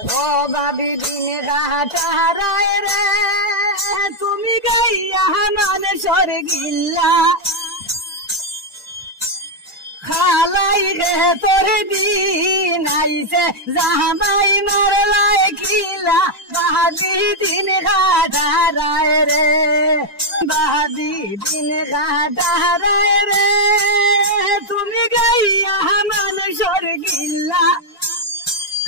ও বাবি দিন ঘাটারায় রে তুমি গাইয়া মানুষের গিল্লা খালাই রে তোর দিন আইছে জামাই মারলাই কিলা বাদি দিন ঘাটারায় রে বাদি দিন ঘাটারায় রে তুমি গাইয়া মানুষের গিল্লা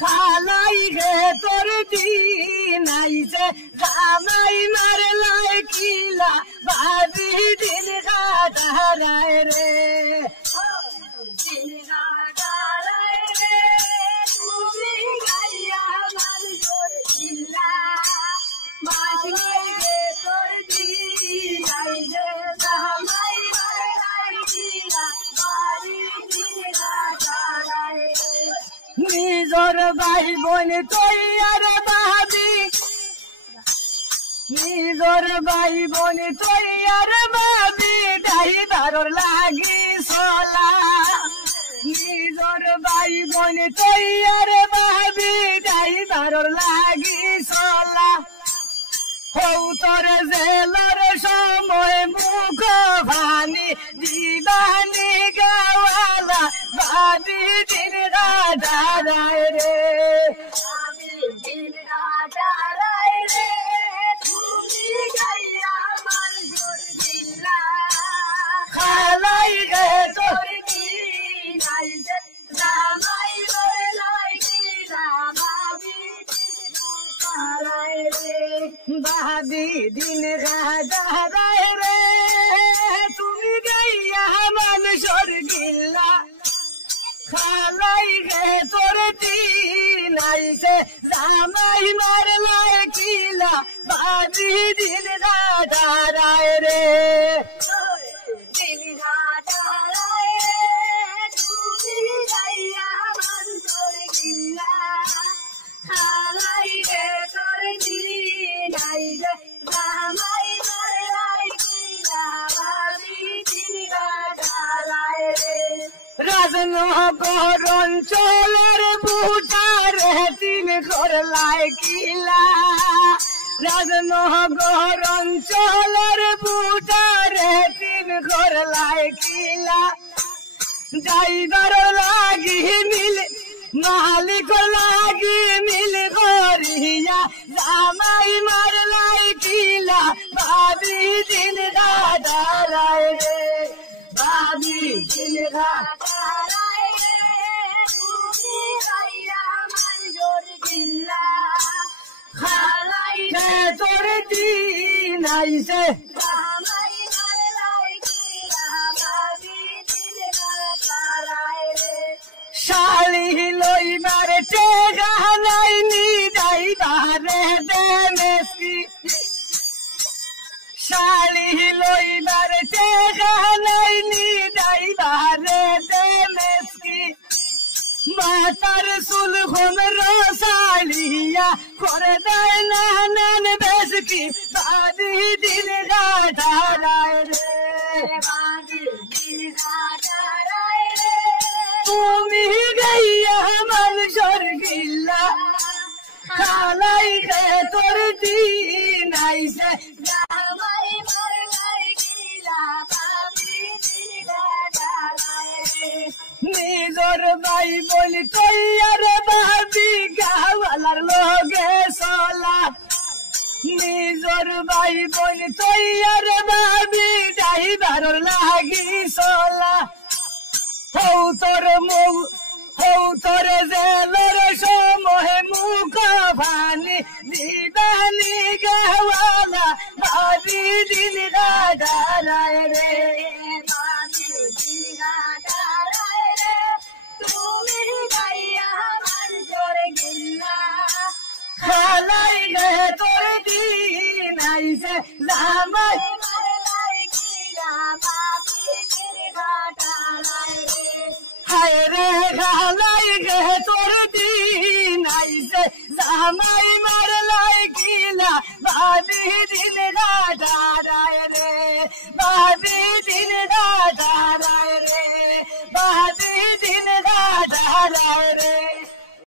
খালাই রে তোর দিন আইছে জামাই মারলাই কিলা বাদি দিন ঘাটারায় রে দিন ঘাটারায় রে তুমি গাইয়া মানুষের গিল্লা মারলাই রে তোর দিন আইছে জামাই মারলাই কিলা বাদি দিন ঘাটারায় রে নিজর ভাই বোন তৈয়ার ভাবি নিজর ভাই বোন তৈয়ার ভাবি ড্রাইভার লাগি সোলা নিজর ভাই বোন তৈয়ার ভাবি ড্রাইভার লাগি সোলা হৌ তোর জেলার সময় মুখ ভানি দিবানি গাওয়ালা বাদি দিন ঘাটারায় রে বাদি দিন ঘাটারায় রে তুমি গাইয়া মানুষের গিল্লা খালাই রে তোর দিন আইছে জামাই মারলাই কিলা বাদি দিন ঘাটারায় রে বাদি দিন ঘাটারায় রে তুমি গাইয়া মানুষের গিল্লা খালাই রে তোর দিন আইছে জামাই মারলাই কিলা বাদি দিন ঘাটারায় রে দিন ঘাটারায় রে তুমি গাইয়া মানুষের গিল্লা খালাই রে তোর দিন আইছে জামাই মারলাই কিলা বাদি দিন ঘাটারায় রে রাজনগর অঞ্চলের বুটার তিন করলাই কিলা রাজনগর অঞ্চলের বুটার তিন করলাই কিলা ড্রাইভার লাগি মিল মালিক লাগি মিল করিয়া জামাই মারলাই কিলা বাদি দিন ঘাটারায় রে বাদি দিন ঘাটারায় রে তুমি গাইয়া মানুষের গিল্লা খালাই রে তোর দিন আইছে জামাই মারলাই কিলা বাদি দিন ঘাটারায় রে শালি লইবার টেকা নাই নি ড্রাইভারে দে মেসকি শালি লইবার টেকা নাই নি ড্রাইভারে দে মেসকি মাতার সুল হন রসালিয়া করে দেয় না নান বেসকি বাদি দিন ঘাটারায় রে বাদি দিন ঘাটারায় রে তুমি গাইয়া মানুষের গিল্লা খালাই রে তোর দিন আইছে জামাই মারলাই কিলা বাদি দিন ঘাটারায় রে নিজর ভাই বোন তৈয়ার ভাবি গাওয়ালার লগে সোলা নিজর ভাই বোন তৈয়ার ভাবি ড্রাইভার লাগি সোলা হৌ তোর জেলার সময় মুখ ভানি দিবানি গাওয়ালা বাদি দিন ঘাটারায় রে বাদি দিন ঘাটারায় রে তুমি গাইয়া মানুষের গিল্লা খালাই রে তোর দিন আইছে জামাই মারলাই কিলা বাদি দিন ঘাটারায় রে হায় রে খালাই রে তোর দিন আইছে জামাই মারলাই কিলা বাদি দিন ঘাটারায়